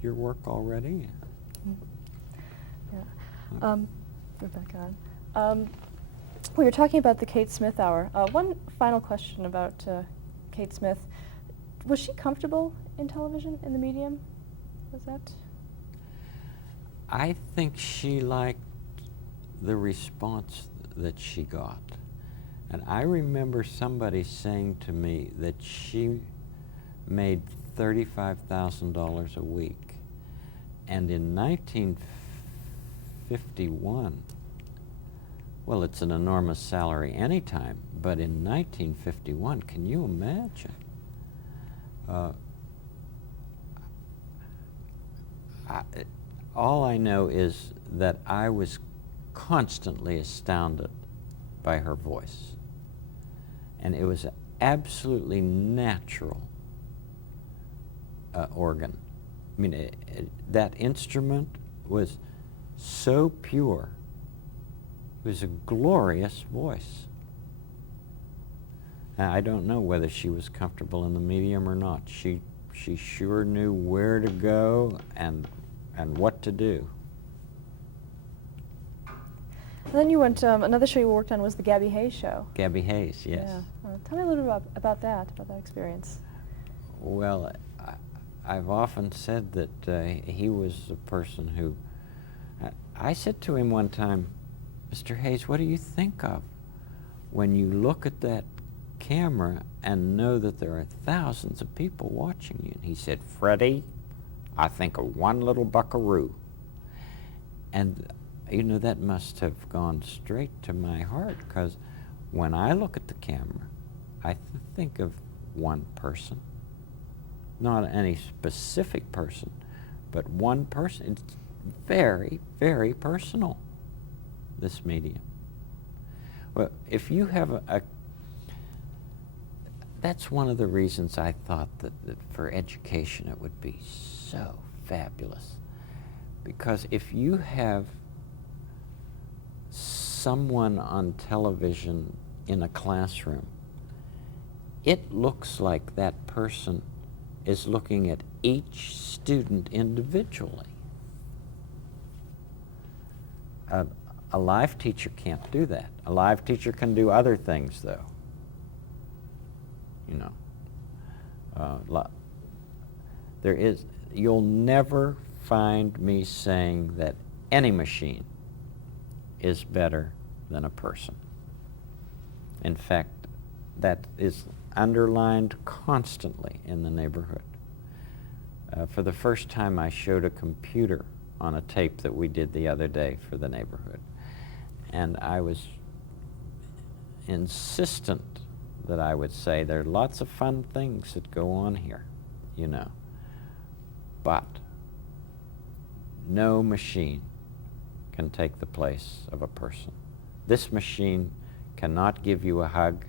your work already? Yeah. We're back on. We were talking about the Kate Smith Hour. One final question about Kate Smith. Was she comfortable in television, in the medium? Was that? I think she liked the response that she got. And I remember somebody saying to me that she made $35,000 a week. And in 1951, well, it's an enormous salary anytime, but in 1951, can you imagine? All I know is that I was constantly astounded by her voice. And it was an absolutely natural organ. I mean, that instrument was so pure. It was a glorious voice. Now, I don't know whether she was comfortable in the medium or not. She sure knew where to go and what to do. And then you went, another show you worked on was the Gabby Hayes Show. Gabby Hayes, yes. Yeah. Tell me a little bit about that experience. Well, I've often said that he was a person who, I said to him one time, Mr. Hayes, what do you think of when you look at that camera and know that there are thousands of people watching you? And he said, Freddie, I think of one little buckaroo. And, you know, that must have gone straight to my heart, because when I look at the camera, I think of one person. Not any specific person, but one person. It's very, very personal, this medium. Well, if you have that's one of the reasons I thought that for education it would be so fabulous. Because if you have someone on television in a classroom, it looks like that person is looking at each student individually. A live teacher can't do that. A live teacher can do other things, though. You know, you'll never find me saying that any machine is better than a person. In fact, that is underlined constantly in the neighborhood. For the first time, I showed a computer on a tape that we did the other day for the neighborhood. And I was insistent that I would say there are lots of fun things that go on here, you know. But no machine can take the place of a person. This machine cannot give you a hug.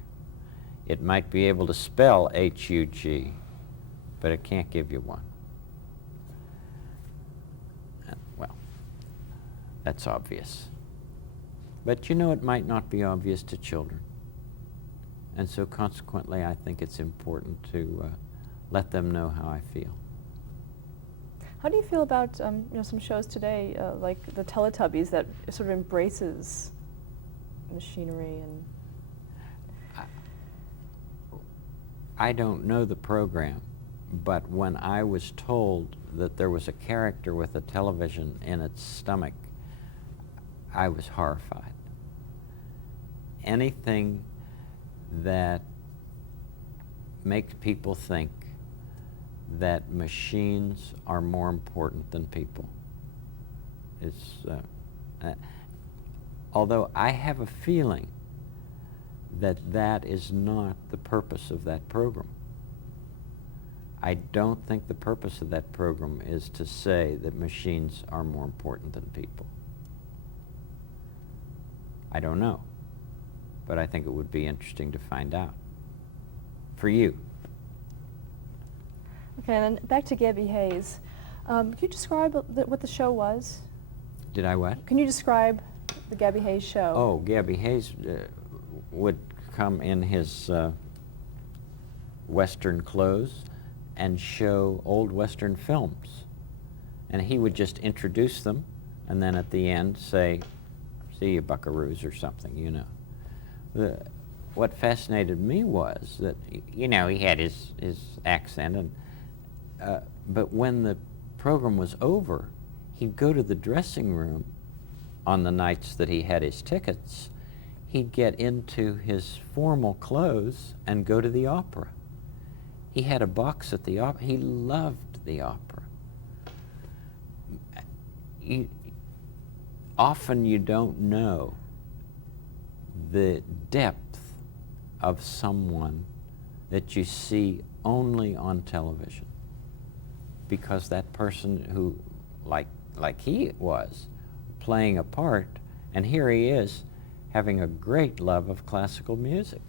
It might be able to spell H-U-G, but it can't give you one. And, well, that's obvious. But you know, it might not be obvious to children. And so consequently, I think it's important to let them know how I feel. How do you feel about you know, some shows today, like the Teletubbies, that sort of embraces machinery and... I don't know the program, but when I was told that there was a character with a television in its stomach, I was horrified. Anything that makes people think that machines are more important than people is, although I have a feeling that that is not the purpose of that program. I don't think the purpose of that program is to say that machines are more important than people. I don't know, but I think it would be interesting to find out. For you. Okay, and then back to Gabby Hayes. Can you describe what the show was? Did I what? Can you describe the Gabby Hayes show? Oh, Gabby Hayes would come in his Western clothes and show old Western films. And he would just introduce them, and then at the end say, "See you, buckaroos," or something, you know. What fascinated me was that, you know, he had his accent, and but when the program was over, he'd go to the dressing room on the nights that he had his tickets. He'd get into his formal clothes and go to the opera. He had a box at the opera. He loved the opera. Often you don't know the depth of someone that you see only on television, because that person who, like he was, playing a part, and here he is having a great love of classical music.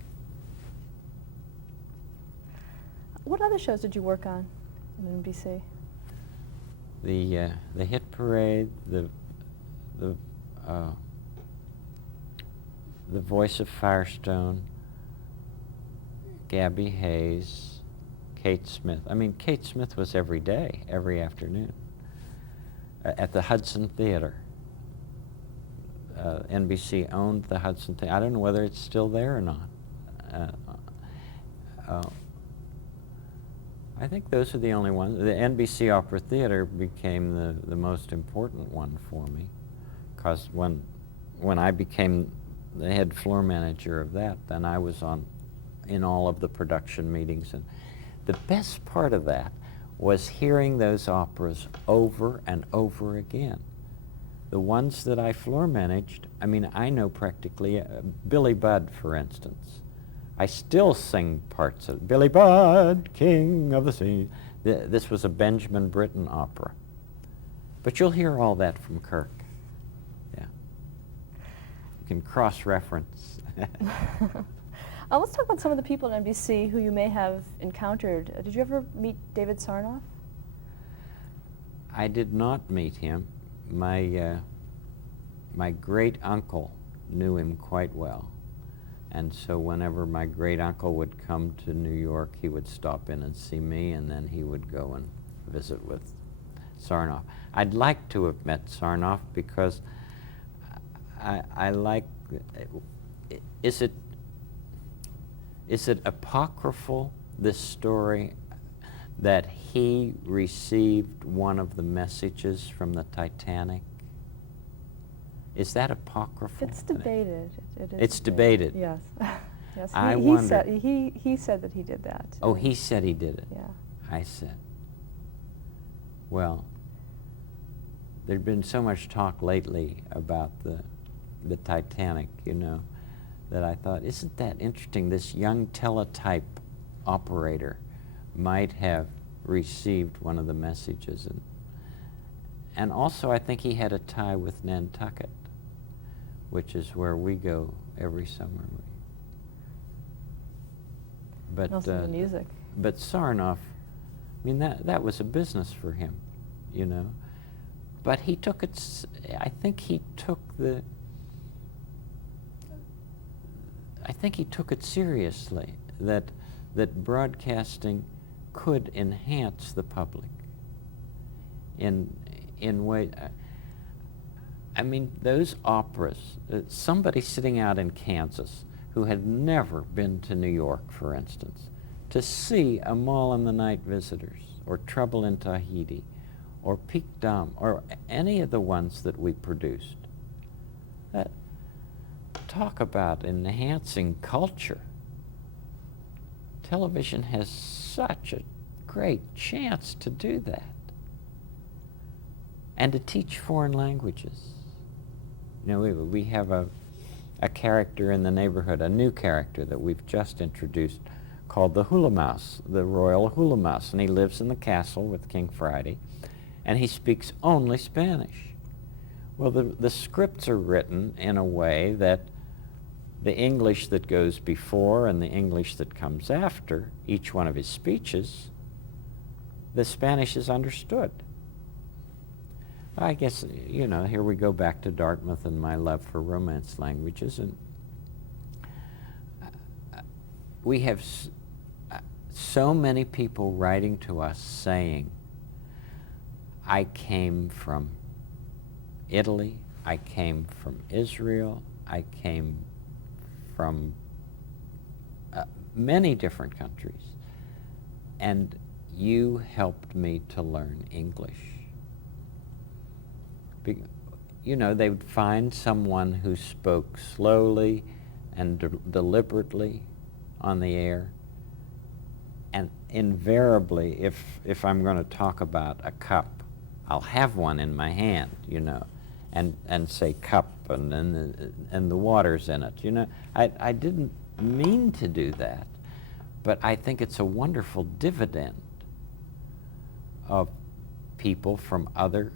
What other shows did you work on in NBC? The Hit Parade, the Voice of Firestone, Gabby Hayes, Kate Smith. I mean, Kate Smith was every day, every afternoon, at the Hudson Theater. NBC owned the Hudson Theater. I don't know whether it's still there or not. I think those are the only ones. The NBC Opera Theater became the most important one for me, because when I became the head floor manager of that, then I was in all of the production meetings. And the best part of that was hearing those operas over and over again. The ones that I floor managed, I mean, I know practically, Billy Budd, for instance. I still sing parts of Billy Budd, King of the Sea. This was a Benjamin Britten opera. But you'll hear all that from Kirk. Yeah. You can cross-reference. Let's talk about some of the people at NBC who you may have encountered. Did you ever meet David Sarnoff? I did not meet him. My great uncle knew him quite well, and so whenever my great uncle would come to New York, he would stop in and see me, and then he would go and visit with Sarnoff. I'd like to have met Sarnoff because I like. Is it apocryphal, this story, that he received one of the messages from the Titanic? Is that apocryphal? It's debated. It is It's debated. Yes. Yes. I He wonder. said he said that he did that. Oh, he said he did it. Yeah. I said. Well, there'd been so much talk lately about the Titanic, you know, that I thought, isn't that interesting? This young teletype operator might have received one of the messages. And also, I think he had a tie with Nantucket, which is where we go every summer. But Also the music. But Sarnoff, I mean, that was a business for him, you know. But he took it. I think he took it seriously, that broadcasting could enhance the public in way. I mean, those operas, somebody sitting out in Kansas who had never been to New York, for instance, to see A Mall in the Night Visitors, or Trouble in Tahiti, or Pique Dame, or any of the ones that we produced. Talk about enhancing culture. Television has such a great chance to do that. And to teach foreign languages. You know, we have a character in the neighborhood, a new character that we've just introduced, called the Hula Mouse, the Royal Hula Mouse. And he lives in the castle with King Friday, and he speaks only Spanish. Well, the scripts are written in a way that the English that goes before and the English that comes after each one of his speeches, the Spanish is understood. I guess, you know, here we go back to Dartmouth and my love for Romance languages, and we have so many people writing to us saying, I came from Italy, I came from Israel, I came from many different countries, and you helped me to learn English. You know, they would find someone who spoke slowly and deliberately on the air, and invariably, if I'm going to talk about a cup, I'll have one in my hand, you know, and say cup, and the water's in it, you know. I didn't mean to do that, but I think it's a wonderful dividend of people from other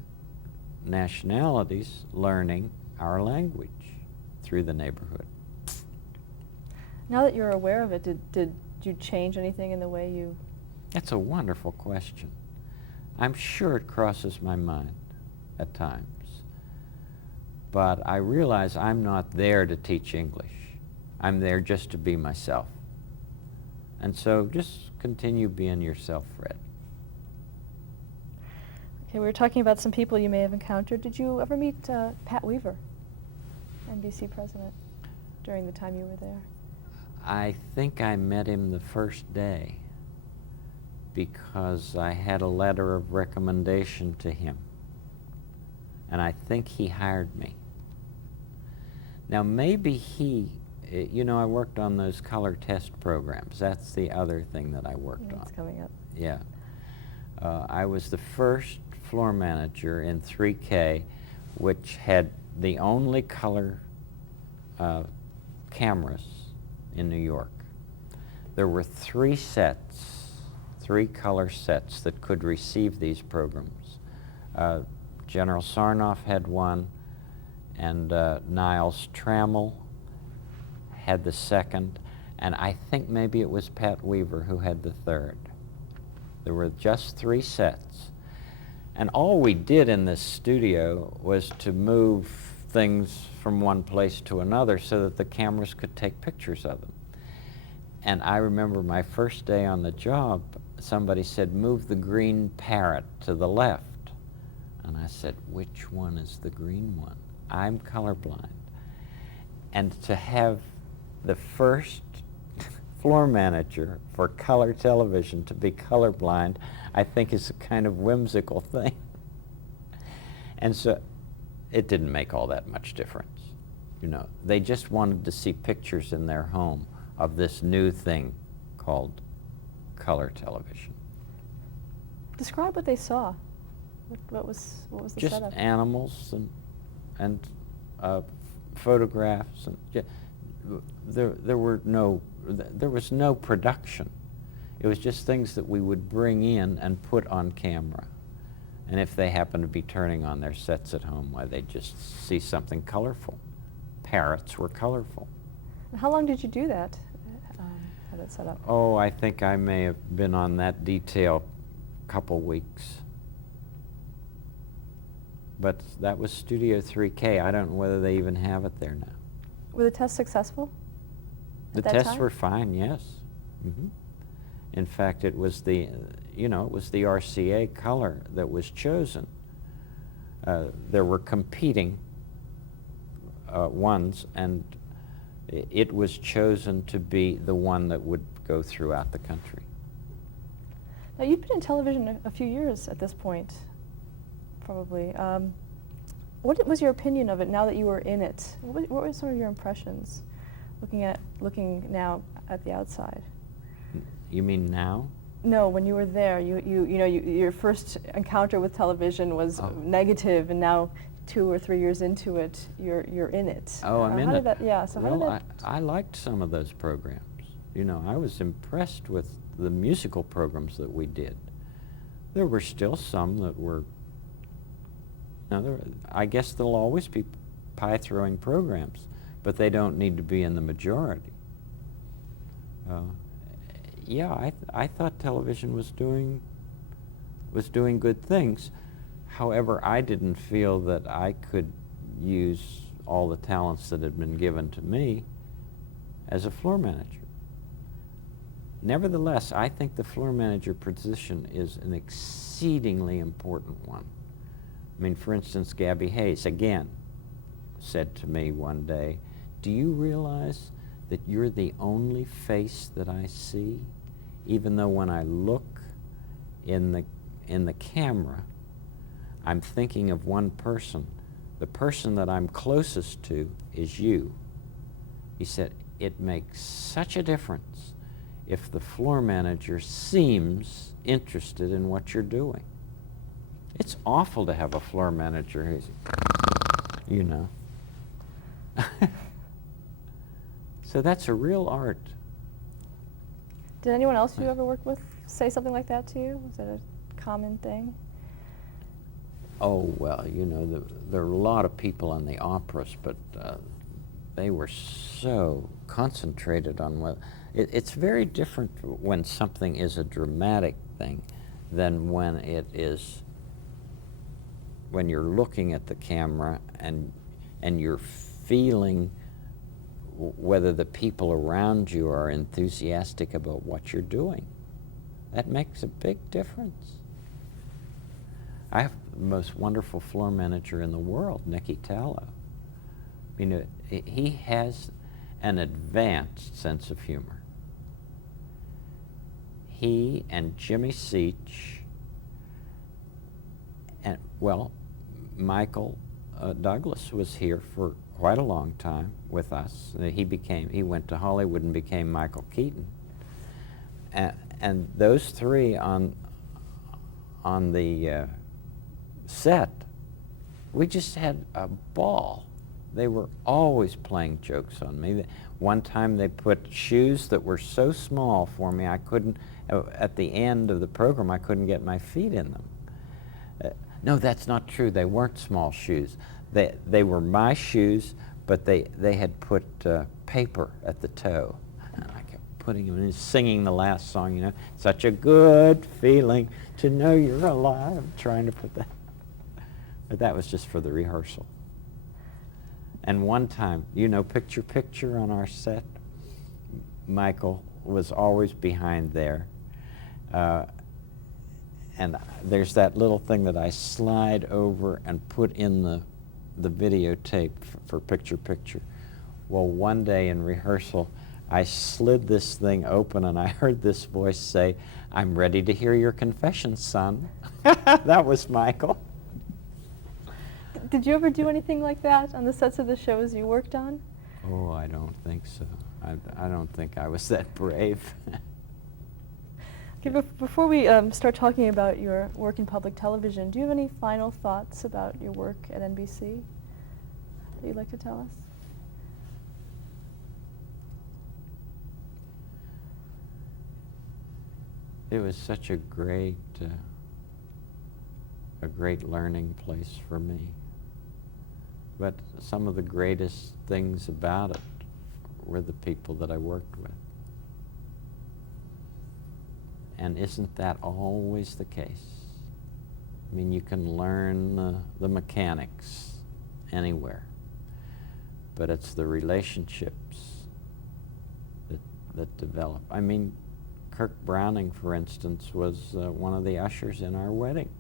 nationalities learning our language through the neighborhood. Now that you're aware of it, did you change anything in the way you... That's a wonderful question. I'm sure it crosses my mind at times. But I realize I'm not there to teach English. I'm there just to be myself. And so just continue being yourself, Fred. Okay, we were talking about some people you may have encountered. Did you ever meet Pat Weaver, NBC president, during the time you were there? I think I met him the first day because I had a letter of recommendation to him. And I think he hired me. Now maybe he, you know, I worked on those color test programs. That's the other thing that I worked on. It's coming up. Yeah. I was the first floor manager in 3K, which had the only color cameras in New York. There were 3 color sets that could receive these programs. General Sarnoff had one, and Niles Trammell had the second, and I think maybe it was Pat Weaver who had the third. There were just 3 sets. And all we did in this studio was to move things from one place to another so that the cameras could take pictures of them. And I remember my first day on the job, somebody said, "Move the green parrot to the left." And I said, "Which one is the green one? I'm colorblind." And to have the first floor manager for color television to be colorblind, I think is a kind of whimsical thing. And so it didn't make all that much difference. You know, they just wanted to see pictures in their home of this new thing called color television. Describe what they saw. What was the Just setup? animals and photographs, and there was no production. It was just things that we would bring in and put on camera. And if they happened to be turning on their sets at home, why, they'd just see something colorful. Parrots were colorful. And how long did you do that? Have it set up? Oh, I think I may have been on that detail a couple weeks. But that was Studio 3K. I don't know whether they even have it there now. Were the tests successful? The at that tests time? were fine, yes. Mm-hmm. In fact, it was the RCA color that was chosen. There were competing ones, and it was chosen to be the one that would go throughout the country. Now, you've been in television a few years at this point, probably. What was your opinion of it now that you were in it? What were some of your impressions, looking now at the outside? You mean now? No, when you were there, your first encounter with television was negative, and now 2 or 3 years into it, you're in it. Oh, I'm in it. So well, how did that... I liked some of those programs. You know, I was impressed with the musical programs that we did. There were still some that were, I guess there'll always be pie-throwing programs, but they don't need to be in the majority. Yeah, I thought television was doing good things. However, I didn't feel that I could use all the talents that had been given to me as a floor manager. Nevertheless, I think the floor manager position is an exceedingly important one. I mean, for instance, Gabby Hayes, again, said to me one day, "Do you realize that you're the only face that I see? Even though when I look in the camera, I'm thinking of one person. The person that I'm closest to is you." He said, "It makes such a difference if the floor manager seems interested in what you're doing." It's awful to have a floor manager who's, you know. So that's a real art. Did anyone else you ever worked with say something like that to you? Was it a common thing? Oh, well, you know, there are a lot of people on the operas, but they were so concentrated on what... It's very different when something is a dramatic thing than when it is, when you're looking at the camera and you're feeling whether the people around you are enthusiastic about what you're doing. That makes a big difference. I have the most wonderful floor manager in the world, Nicky Tallow. I mean, he has an advanced sense of humor. He and Jimmy Seach and, well, Michael Douglas was here for quite a long time with us. He went to Hollywood and became Michael Keaton. And those three on the set, we just had a ball. They were always playing jokes on me. One time they put shoes that were so small for me I couldn't, at the end of the program, I couldn't get my feet in them. No, that's not true. They weren't small shoes. They were my shoes, but they had put paper at the toe. And I kept putting them in, singing the last song, you know, "Such a good feeling to know you're alive," trying to put that. But that was just for the rehearsal. And one time, you know, Picture on our set, Michael was always behind there. And there's that little thing that I slide over and put in the videotape for Picture. Well, one day in rehearsal, I slid this thing open and I heard this voice say, "I'm ready to hear your confession, son." That was Michael. Did you ever do anything like that on the sets of the shows you worked on? Oh, I don't think so. I don't think I was that brave. Okay, before we start talking about your work in public television, do you have any final thoughts about your work at NBC that you'd like to tell us? It was such a great learning place for me. But some of the greatest things about it were the people that I worked with. And isn't that always the case? I mean, you can learn the mechanics anywhere, but it's the relationships that develop. I mean, Kirk Browning, for instance, was one of the ushers in our wedding.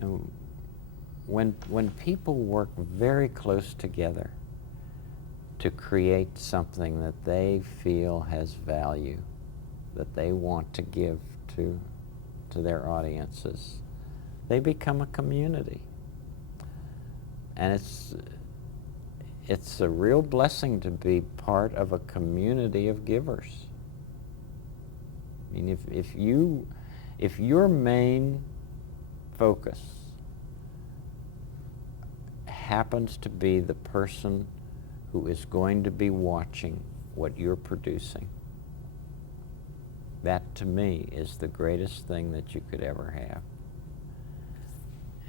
And when people work very close together to create something that they feel has value, that they want to give to their audiences, they become a community. And it's a real blessing to be part of a community of givers. I mean, if your main focus happens to be the person who is going to be watching what you're producing, that to me is the greatest thing that you could ever have.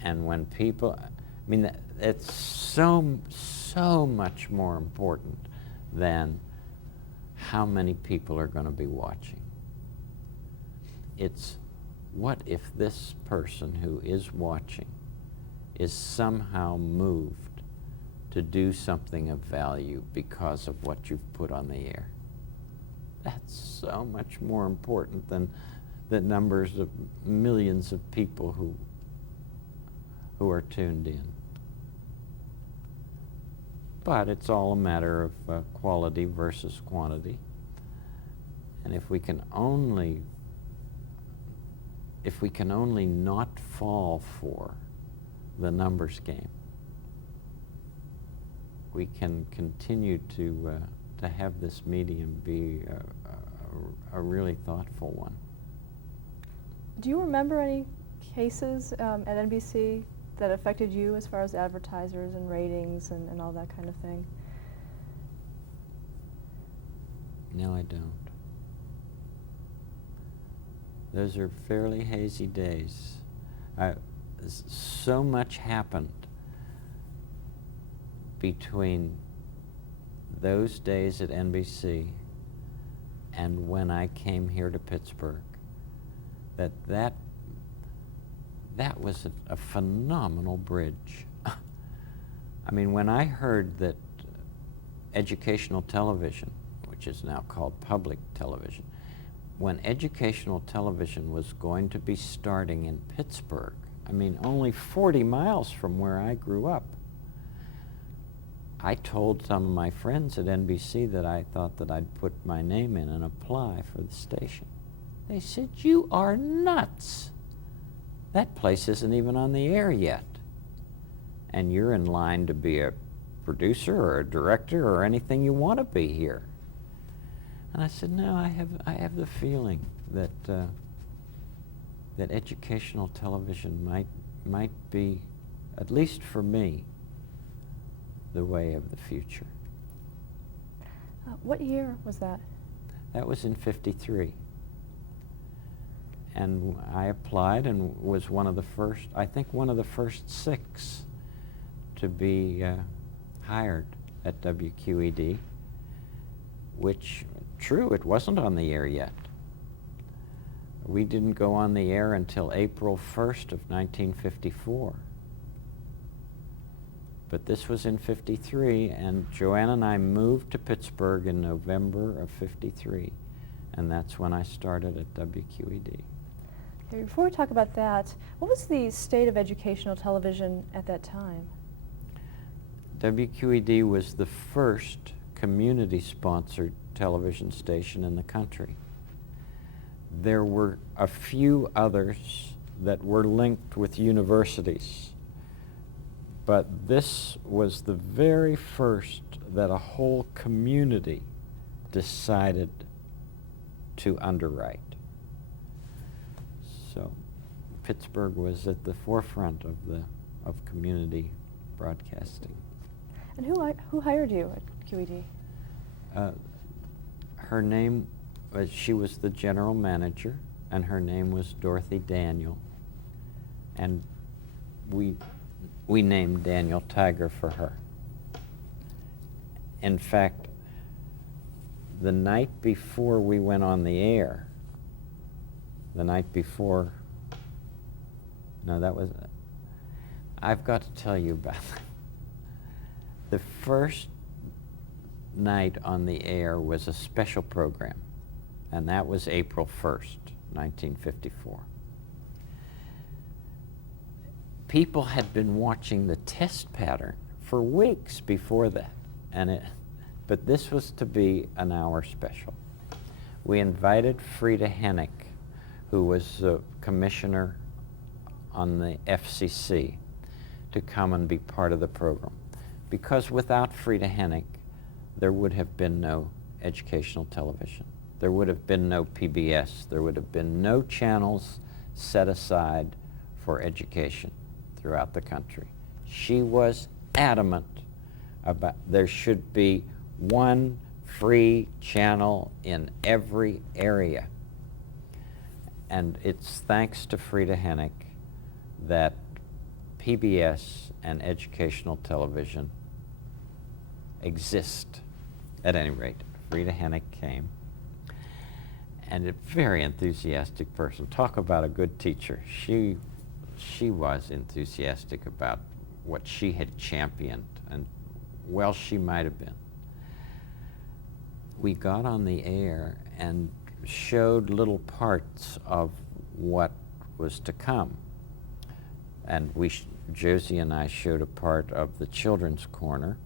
And when people, I mean, it's so much more important than how many people are going to be watching. It's what if this person who is watching is somehow moved to do something of value because of what you've put on the air. That's so much more important than the numbers of millions of people who are tuned in. But it's all a matter of quality versus quantity. And if we can only not fall for the numbers game, we can continue to have this medium be a really thoughtful one. Do you remember any cases at NBC that affected you as far as advertisers and ratings and all that kind of thing? No, I don't. Those are fairly hazy days. So much happened between those days at NBC and when I came here to Pittsburgh that was a phenomenal bridge. I mean, when I heard that educational television, which is now called public television, when educational television was going to be starting in Pittsburgh, I mean, only 40 miles from where I grew up, I told some of my friends at NBC that I thought that I'd put my name in and apply for the station. They said, "You are nuts. That place isn't even on the air yet. And you're in line to be a producer or a director or anything you want to be here." And I said, "No, I have the feeling that that educational television might be, at least for me, the way of the future." What year was that? That was in '53. And I applied and was one of the first, I think one of the first 6 to be hired at WQED, which, true, it wasn't on the air yet. We didn't go on the air until April 1st of 1954. But this was in '53, and Joanne and I moved to Pittsburgh in November of '53, and that's when I started at WQED. Okay, before we talk about that, what was the state of educational television at that time? WQED was the first community-sponsored television station in the country. There were a few others that were linked with universities, but this was the very first that a whole community decided to underwrite. So Pittsburgh was at the forefront of community broadcasting. And who hired you at QED? Her name, she was the general manager, and her name was Dorothy Daniel. And we named Daniel Tiger for her. In fact, the night before we went on the air, I've got to tell you about that. The first night on the air was a special program, and that was April 1st, 1954. People had been watching the test pattern for weeks before that, but this was to be an hour special. We invited Frida Hennick, who was a commissioner on the FCC, to come and be part of the program. Because without Frida Hennick, there would have been no educational television. There would have been no PBS. There would have been no channels set aside for education throughout the country. She was adamant about there should be one free channel in every area. And it's thanks to Frida Hennick that PBS and educational television exist. At any rate, Frida Hennick came, and a very enthusiastic person. Talk about a good teacher. She was enthusiastic about what she had championed, and well, she might have been. We got on the air, and showed little parts of what was to come. And Josie and I showed a part of the children's corner,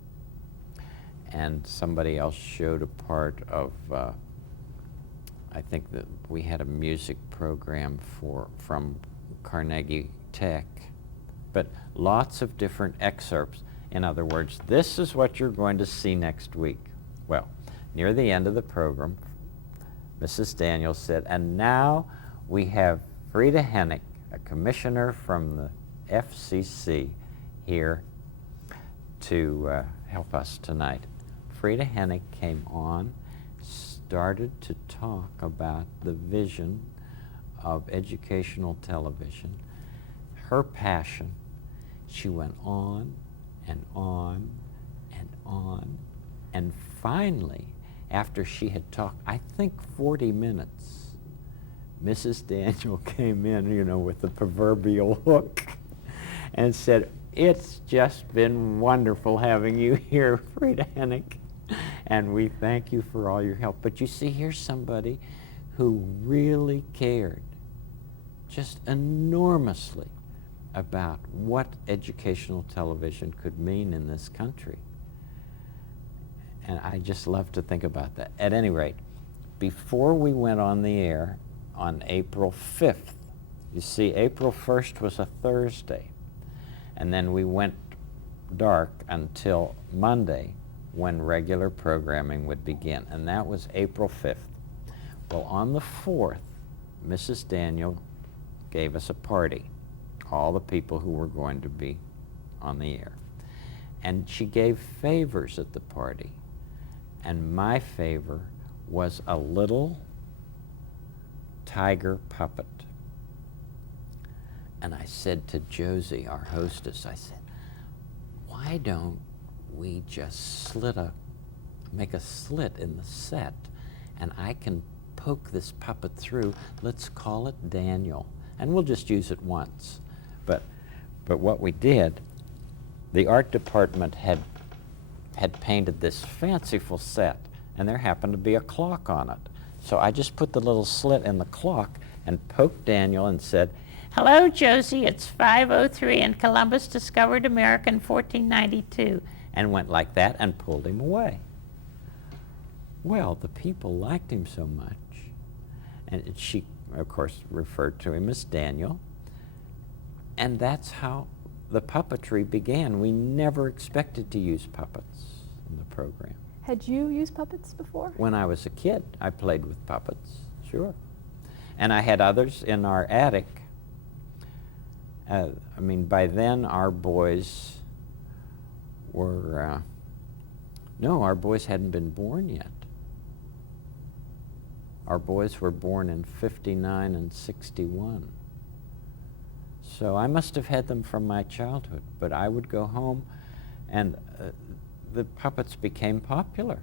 and somebody else showed a part of, I think that we had a music program from Carnegie Tech, but lots of different excerpts. In other words, this is what you're going to see next week. Well, near the end of the program, Mrs. Daniels said, and now we have Frida Hennick, a commissioner from the FCC, here to help us tonight. Frida Hennick came on, started to talk about the vision of educational television, her passion. She went on and on and on, and finally, after she had talked, I think 40 minutes, Mrs. Daniel came in, with the proverbial hook and said, "It's just been wonderful having you here, Frida Hennick, and we thank you for all your help." But you see, here's somebody who really cared just enormously about what educational television could mean in this country. And I just love to think about that. At any rate, before we went on the air on April 5th, you see, April 1st was a Thursday, and then we went dark until Monday when regular programming would begin, and that was April 5th. Well, on the 4th, Mrs. Daniel gave us a party, all the people who were going to be on the air. And she gave favors at the party. And my favor was a little tiger puppet. And I said to Josie, our hostess, I said, why don't we just make a slit in the set, and I can poke this puppet through. Let's call it Daniel. And we'll just use it once. But what we did, the art department had painted this fanciful set, and there happened to be a clock on it. So I just put the little slit in the clock and poked Daniel and said, "Hello, Josie, it's 5:03, and Columbus discovered America in 1492, and went like that and pulled him away. Well, the people liked him so much, and she, of course, referred to him as Daniel, and that's how the puppetry began. We never expected to use puppets in the program. Had you used puppets before? When I was a kid, I played with puppets, sure. And I had others in our attic. By then our boys were, our boys hadn't been born yet. Our boys were born in 59 and 61. So I must have had them from my childhood, but I would go home and the puppets became popular.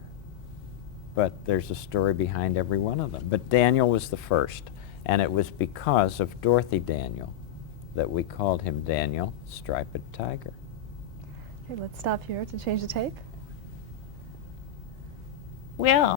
But there's a story behind every one of them. But Daniel was the first, and it was because of Dorothy Daniel that we called him Daniel Striped Tiger. Okay, let's stop here to change the tape. Will.